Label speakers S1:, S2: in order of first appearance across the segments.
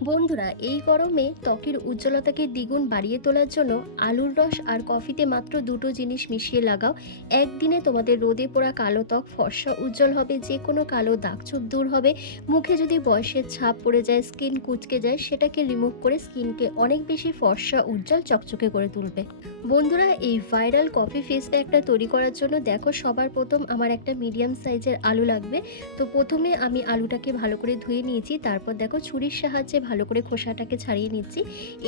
S1: বন্ধুরা, এই গরমে ত্বকের উজ্জ্বলতাকে দ্বিগুণ বাড়িয়ে তোলার জন্য আলুর রস আর কফিতে মাত্র দুটো জিনিস মিশিয়ে লাগাও। একদিনে তোমাদের রোদে পোড়া কালো ত্বক ফর্সা উজ্জ্বল হবে যে কোনো কালো দাগছোপ দূর হবে। মুখে যদি বয়সের ছাপ পড়ে যায়, স্কিন কুচকে যায়, সেটাকে রিমুভ করে স্কিনকে অনেক বেশি ফর্সা উজ্জ্বল চকচকে করে তুলবে। বন্ধুরা, এই ভাইরাল কফি ফেস প্যাকটা তৈরি করার জন্য দেখো সবার প্রথম আমার একটা মিডিয়াম সাইজের আলু লাগবে। তো প্রথমে আমি আলুটাকে ভালো করে ধুয়ে নিয়েছি, তারপর দেখো ছুরির সাহায্যে ভালো করে খোসাটাকে ছাড়িয়ে নিচ্ছি।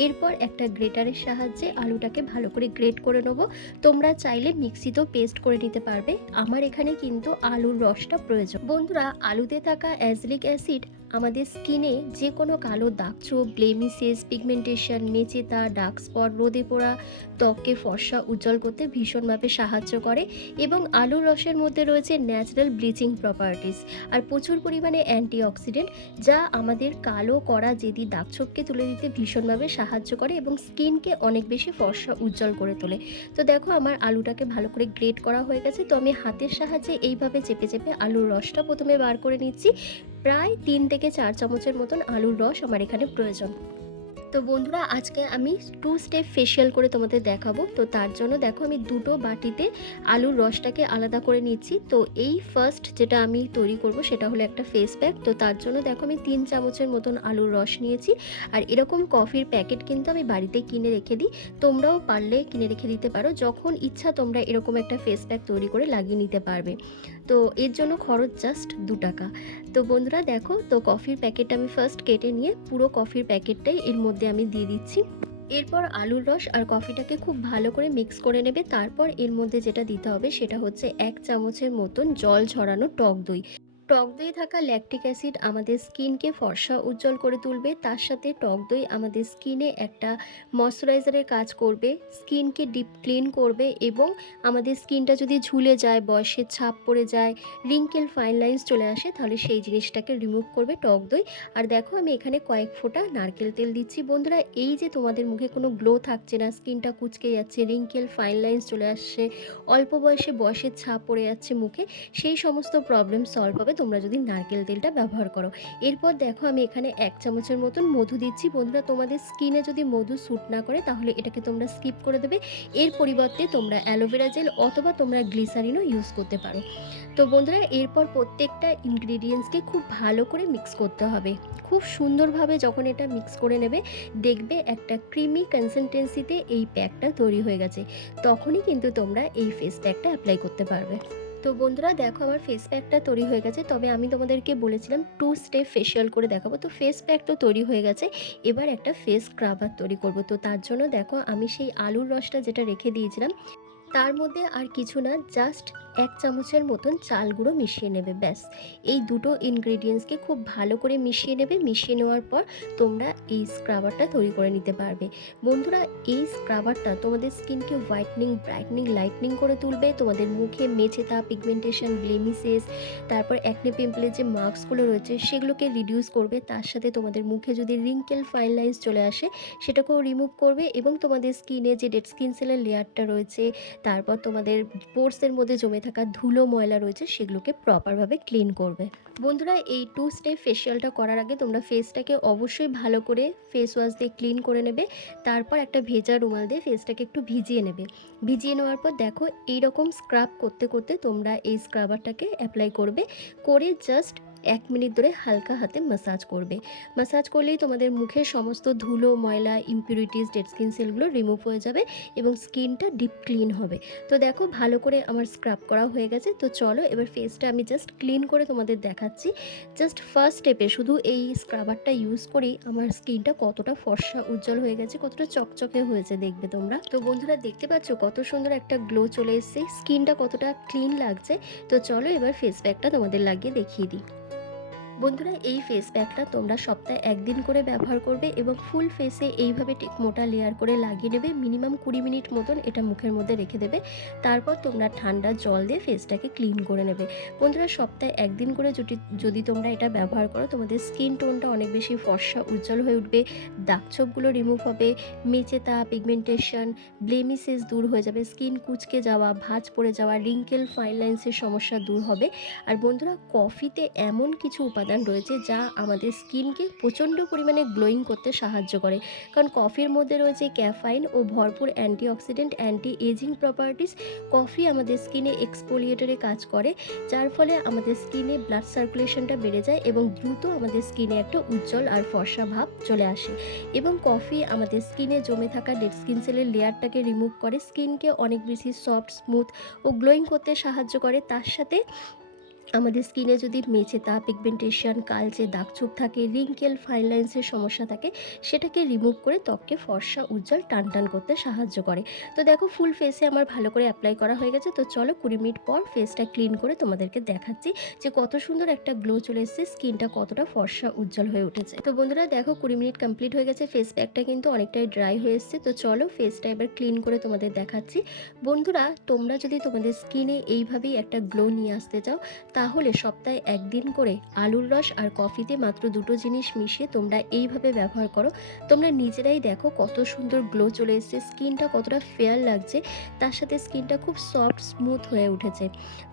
S1: এরপর একটা গ্রেটারের সাহায্যে আলুটাকে ভালো করে গ্রেট করে নেব। তোমরা চাইলে মিক্সিতেও পেস্ট করে নিতে পারবে। আমার এখানে কিন্তু আলুর রসটা প্রয়োজন। বন্ধুরা, আলুতে থাকা অ্যাজলিক অ্যাসিড আমাদের স্কিনে যে কোনো কালো দাগছোপ ব্লেমিসেস পিগমেন্টেশন, মেচেতা ডার্ক স্পট রোদে পোড়া ত্বককে ফর্সা, উজ্জ্বল করতে ভীষণভাবে সাহায্য করে এবং আলুর রসের মধ্যে রয়েছে ন্যাচারাল ব্লিচিং প্রপার্টিস আর প্রচুর পরিমাণে অ্যান্টিঅক্সিডেন্ট যা আমাদের কালো করা যেদি দাগছোপকে তুলে দিতে ভীষণভাবে সাহায্য করে এবং স্কিনকে অনেক বেশি ফর্সা, উজ্জ্বল করে তোলে। তো দেখো আমার আলুটাকে ভালো করে গ্রেট করা হয়ে গেছে। তো আমি হাতের সাহায্যে এইভাবে চেপে চেপে আলুর রসটা প্রথমে বার করে নিচ্ছি। প্রায় তিন থেকে চার চামচের মতন আলুর রস আমার এখানে প্রয়োজন। তো বন্ধুরা, আজকে আমি টু স্টেপ ফেশিয়াল করে তোমাদের দেখাবো। তো তার জন্য দেখো, আমি দুটো বাটিতে আলুর রসটাকে আলাদা করে নিচ্ছি। তো এই ফার্স্ট যেটা আমি তৈরি করব, সেটা হলো একটা ফেস প্যাক তো তার জন্য দেখো, আমি তিন চামচের মতন আলুর রস নিয়েছি। আর এরকম কফির প্যাকেট কিন্তু আমি বাড়িতে কিনে রেখে দিই। তোমরাও পারলে কিনে রেখে দিতে পারো। যখন ইচ্ছা তোমরা এরকম একটা ফেস প্যাক তৈরি করে লাগিয়ে নিতে পারবে। তো এর জন্য খরচ জাস্ট দু টাকা। তো বন্ধুরা, দেখো, তো কফির প্যাকেটটা আমি ফার্স্ট কেটে নিয়ে পুরো কফির প্যাকেটটাই এর মধ্যে আমি দিয়ে দিচ্ছি। এরপর আলুর রস আর কফিটাকে খুব ভালো করে মিক্স করে নেবে। তারপর এর মধ্যে যেটা দিতে হবে সেটা হচ্ছে এক চামচের মতন জল ঝরানো টক দই। টক দই থাকা ল্যাকটিক অ্যাসিড আমাদের স্কিনকে ফর্সা উজ্জ্বল করে তুলবে, তার সাথে টক দই আমাদের স্কিনে একটা ময়শ্চারাইজারের কাজ করবে, স্কিনকে ডিপ ক্লিন করবে এবং আমাদের স্কিনটা যদি ঝুলে যায়, বয়সের ছাপ পড়ে যায় রিঙ্কেল ফাইন লাইন্স চলে আসে, তাহলে সেই জিনিসটাকে রিমুভ করবে টক দই। আর দেখো আমি এখানে কয়েক ফোঁটা নারকেল তেল দিচ্ছি। বন্ধুরা, এই যে তোমাদের মুখে কোনো গ্লো থাকছে না, স্কিনটা কুচকে যাচ্ছে রিঙ্কেল ফাইন লাইন্স চলে আসছে, অল্প বয়সে বয়সের ছাপ পড়ে যাচ্ছে মুখে, সেই সমস্ত প্রবলেম সলভ হবে। তোমরা যদি নারকেল তেলটা ব্যবহার করো। এরপর দেখো আমি এখানে এক চামচের মতন মধু দিচ্ছি। বন্ধুরা, তোমাদের স্কিনে যদি মধু স্যুট না করে, তাহলে এটাকে তোমরা স্কিপ করে দেবে। এর পরিবর্তে তোমরা অ্যালোভেরা জেল অথবা তোমরা গ্লিসারিনও ইউজ করতে পারো। তো বন্ধুরা, এরপর প্রত্যেকটা ইনগ্রিডিয়েন্টসকে খুব ভালো করে মিক্স করতে হবে। খুব সুন্দরভাবে যখন এটা মিক্স করে নেবে, দেখবে একটা ক্রিমি কনসিস্টেন্সিতে এই প্যাকটা তৈরি হয়ে গেছে। তখনই কিন্তু তোমরা এই ফেস প্যাকটা অ্যাপ্লাই করতে পারবে। তো বন্ধুরা দেখো আমার ফেস প্যাকটা তৈরি হয়ে গেছে। তবে আমি তোমাদেরকে বলেছিলাম টু স্টেপ ফেশিয়াল করে দেখাবো। তো ফেস প্যাক তো তৈরি হয়ে গেছে। এবার একটা ফেস স্ক্রাবার তৈরি করব। তো তার জন্য দেখো আমি সেই আলুর রসটা যেটা রেখে দিয়েছিলাম তার মধ্যে আর কিছু না জাস্ট এক চামচের মতন চাল গুঁড়ো মিশিয়ে নেবে, ব্যাস। এই দুটো ইনগ্রেডিয়েন্টসকে খুব ভালো করে মিশিয়ে নেবে, মিশিয়ে নেওয়ার পর তোমরা এই স্ক্রাবারটা তৈরি করে নিতে পারবে। বন্ধুরা, এই স্ক্রাবারটা তোমাদের স্কিনকে হোয়াইটনিং ব্রাইটনিং লাইটনিং করে তুলবে। তোমাদের মুখে মেছেতা পিগমেন্টেশন ব্লেমিসেস তারপর অ্যাকনে পিম্পলের যে মার্কসগুলো রয়েছে, সেগুলোকে রিডিউস করবে। তার সাথে তোমাদের মুখে যদি রিঙ্কেল ফাইন লাইন্স চলে আসে, সেটাকেও রিমুভ করবে এবং তোমাদের স্কিনে যে ডেড স্কিন সেলের লেয়ারটা রয়েছে তারপর তোমাদের পোর্সের মধ্যে জমে থাকা ধুলো ময়লা রয়েছে, সেগুলোকে প্রপারভাবে ক্লিন করবে। বন্ধুরা, এই টু স্টেপ ফেশিয়ালটা করার আগে তোমরা ফেসটাকে অবশ্যই ভালো করে ফেস ওয়াশ দিয়ে ক্লিন করে নেবে, তারপর একটা ভেজা রুমাল দিয়ে ফেসটাকে একটু ভিজিয়ে নেবে। ভিজিয়ে নেওয়ার পর দেখো, এইরকম স্ক্রাব করতে করতে তোমরা এই স্ক্রাবারটাকে অ্যাপ্লাই করবে, করে জাস্ট এক মিনিট ধরে হালকা হাতে মাসাজ করবে। মাসাজ করলেই তোমাদের মুখের সমস্ত ধুলো, ময়লা ইম্পিউরিটিস ডেড স্কিন সেলগুলো রিমুভ হয়ে যাবে এবং স্কিনটা ডিপ ক্লিন হবে। তো দেখো ভালো করে আমার স্ক্রাব করা হয়ে গেছে। তো চলো এবার ফেসটা আমি জাস্ট ক্লিন করে তোমাদের দেখাচ্ছি। জাস্ট ফার্স্ট স্টেপে শুধু এই স্ক্রাবারটা ইউজ করেই আমার স্কিনটা কতটা ফর্সা, উজ্জ্বল হয়ে গেছে, কতটা চকচকে হয়েছে দেখবে তোমরা। তো বন্ধুরা দেখতে পাচ্ছ কত সুন্দর একটা গ্লো চলে এসেছে। স্কিনটা কতটা ক্লিন লাগছে। তো চলো এবার ফেস প্যাকটা তোমাদের লাগিয়ে দেখিয়ে দিই। বন্ধুরা, এই ফেস প্যাকটা তোমরা সপ্তাহে একদিন করে ব্যবহার করবে এবং ফুল ফেসে এইভাবে ঠিক মোটা লেয়ার করে লাগিয়ে নেবে মিনিমাম কুড়ি মিনিট মতন এটা মুখের মধ্যে রেখে দেবে। তারপর তোমরা ঠান্ডা জল দিয়ে ফেসটাকে ক্লিন করে নেবে। বন্ধুরা, সপ্তাহে একদিন করে যদি যদি তোমরা এটা ব্যবহার করো, তোমাদের স্কিন টোনটা অনেক বেশি ফর্সা, উজ্জ্বল হয়ে উঠবে দাগছোপগুলো রিমুভ হবে মেচেতা পিগমেন্টেশন ব্লেমিসেস দূর হয়ে যাবে স্কিন কুচকে যাওয়া, ভাঁজ পড়ে যাওয়া রিঙ্কেল ফাইন লাইন্সের সমস্যা দূর হবে। আর বন্ধুরা কফিতে এমন কিছু উপাদান রয়েছে যা আমাদের স্কিনকে প্রচণ্ড পরিমাণে গ্লোয়িং করতে সাহায্য করে। কারণ কফির মধ্যে রয়েছে ক্যাফাইন ও ভরপুর antioxidant anti ageing properties. Coffee আমাদের স্কিনে এক্সপোলিয়েটরে কাজ করে, যার ফলে আমাদের স্কিনে ব্লাড সার্কুলেশনটা বেড়ে যায় এবং দ্রুত আমাদের স্কিনে একটা উজ্জ্বল আর ফর্সা ভাব চলে আসে। এবং কফি আমাদের স্কিনে জমে থাকা ডেড স্কিন সেলের লেয়ারটাকে রিমুভ করে, স্কিনকে অনেক বেশি সফট, স্মুথ ও গ্লোয়িং করতে সাহায্য করে। তার সাথে আমাদের স্কিনে যদি মেচেতা পিগমেন্টেশন কালচে দাগছোপ থাকে রিঙ্কেল ফাইন লাইন্সের সমস্যা থাকে, সেটাকে রিমুভ করে ত্বককে ফর্সা, উজ্জ্বল টান টান করতে সাহায্য করে। তো দেখো ফুল ফেসে আমার ভালো করে অ্যাপ্লাই করা হয়ে গেছে। তো চলো কুড়ি মিনিট পর ফেসটা ক্লিন করে তোমাদেরকে দেখাচ্ছি যে কত সুন্দর একটা গ্লো চলে এসেছে স্কিনটা কতটা ফর্সা, উজ্জ্বল হয়ে উঠেছে। তো বন্ধুরা দেখো কুড়ি মিনিট কমপ্লিট হয়ে গেছে ফেস প্যাকটা কিন্তু অনেকটাই ড্রাই হয়ে এসেছে। তো চলো ফেসটা এবার ক্লিন করে তোমাদের দেখাচ্ছি। বন্ধুরা, তোমরা যদি তোমাদের স্কিনে এইভাবেই একটা গ্লো নিয়ে আসতে চাও তাহলে সপ্তাহে একদিন করে আলুর রস আর কফিতে মাত্র দুটো জিনিস মিশিয়ে তোমরা এইভাবে ব্যবহার করো। তোমরা নিজেরাই দেখো কত সুন্দর গ্লো চলে এসেছে, স্কিনটা কতটা ফেয়ার লাগছে, তার সাথে স্কিনটা খুব সফট স্মুথ হয়ে উঠেছে।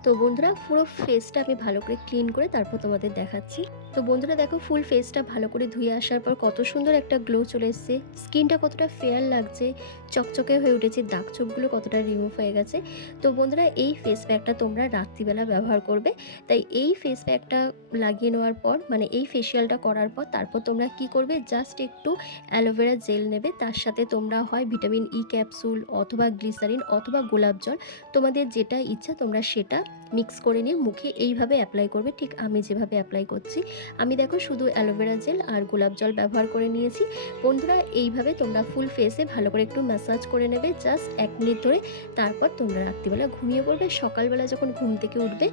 S1: তো বন্ধুরা, পুরো ফেসটা আমি ভালো করে ক্লিন করে তারপর তোমাদের দেখাচ্ছি। তো বন্ধুরা, দেখো ফুল ফেসটা ভালো করে ধুয়ে আসার পর কত সুন্দর একটা গ্লো চলে এসেছে। স্কিনটা কতটা ফেয়ার লাগছে, চকচকে হয়ে উঠেছে দাগ চোখগুলো কতটা রিমুভ হয়ে গেছে। তো বন্ধুরা, এই ফেস প্যাকটা তোমরা রাত্রিবেলা ব্যবহার করবে। তাই এই ফেস প্যাকটা লাগিয়ে নেওয়ার পর মানে এই ফেসিয়ালটা করার পর, তারপর তোমরা কি করবে? জাস্ট একটু অ্যালোভেরা জেল নেবে। তার সাথে তোমরা হয় ভিটামিন ই ক্যাপসুল অথবা গ্লিসারিন অথবা গোলাপ জল, তোমাদের যেটা ইচ্ছা তোমরা সেটা মিক্স করে নিয়ে মুখে এইভাবে অ্যাপ্লাই করবে। ঠিক আমি যেভাবে অ্যাপ্লাই করছি। আমি দেখো শুধু অ্যালোভেরা জেল আর গোলাপ জল ব্যবহার করে নিয়েছি। বন্ধুরা, এইভাবে তোমরা ফুল ফেসে ভালো করে একটু ম্যাসাজ করে নেবে। জাস্ট এক মিনিট ধরে। তারপর তোমরা রাত্রিবেলা ঘুমিয়ে পড়বে। সকালবেলা যখন ঘুম থেকে উঠবে,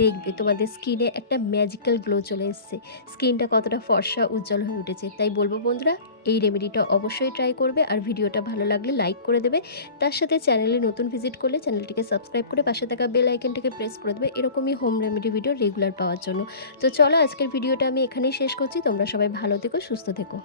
S1: দেখবে তোমাদের স্কিনে একটা ম্যাজিক্যাল গ্লো চলে এসছে। স্কিনটা কতটা ফর্সা, উজ্জ্বল হয়ে উঠেছে। তাই বলব বন্ধুরা, এই রেমেডিটা অবশ্যই ট্রাই করবে আর ভিডিওটা ভালো লাগলে লাইক করে দেবে। তার সাথে চ্যানেলে নতুন ভিজিট করলে চ্যানেলটিকে সাবস্ক্রাইব করে পাশে থাকা বেল আইকনটিকে প্রেস করে দেবে। এরকমই হোম রেমেডি ভিডিও রেগুলার পাওয়ার জন্য। তো চলো আজকের ভিডিওটা আমি এখানেই শেষ করছি। তোমরা সবাই ভালো থেকো, সুস্থ থেকো।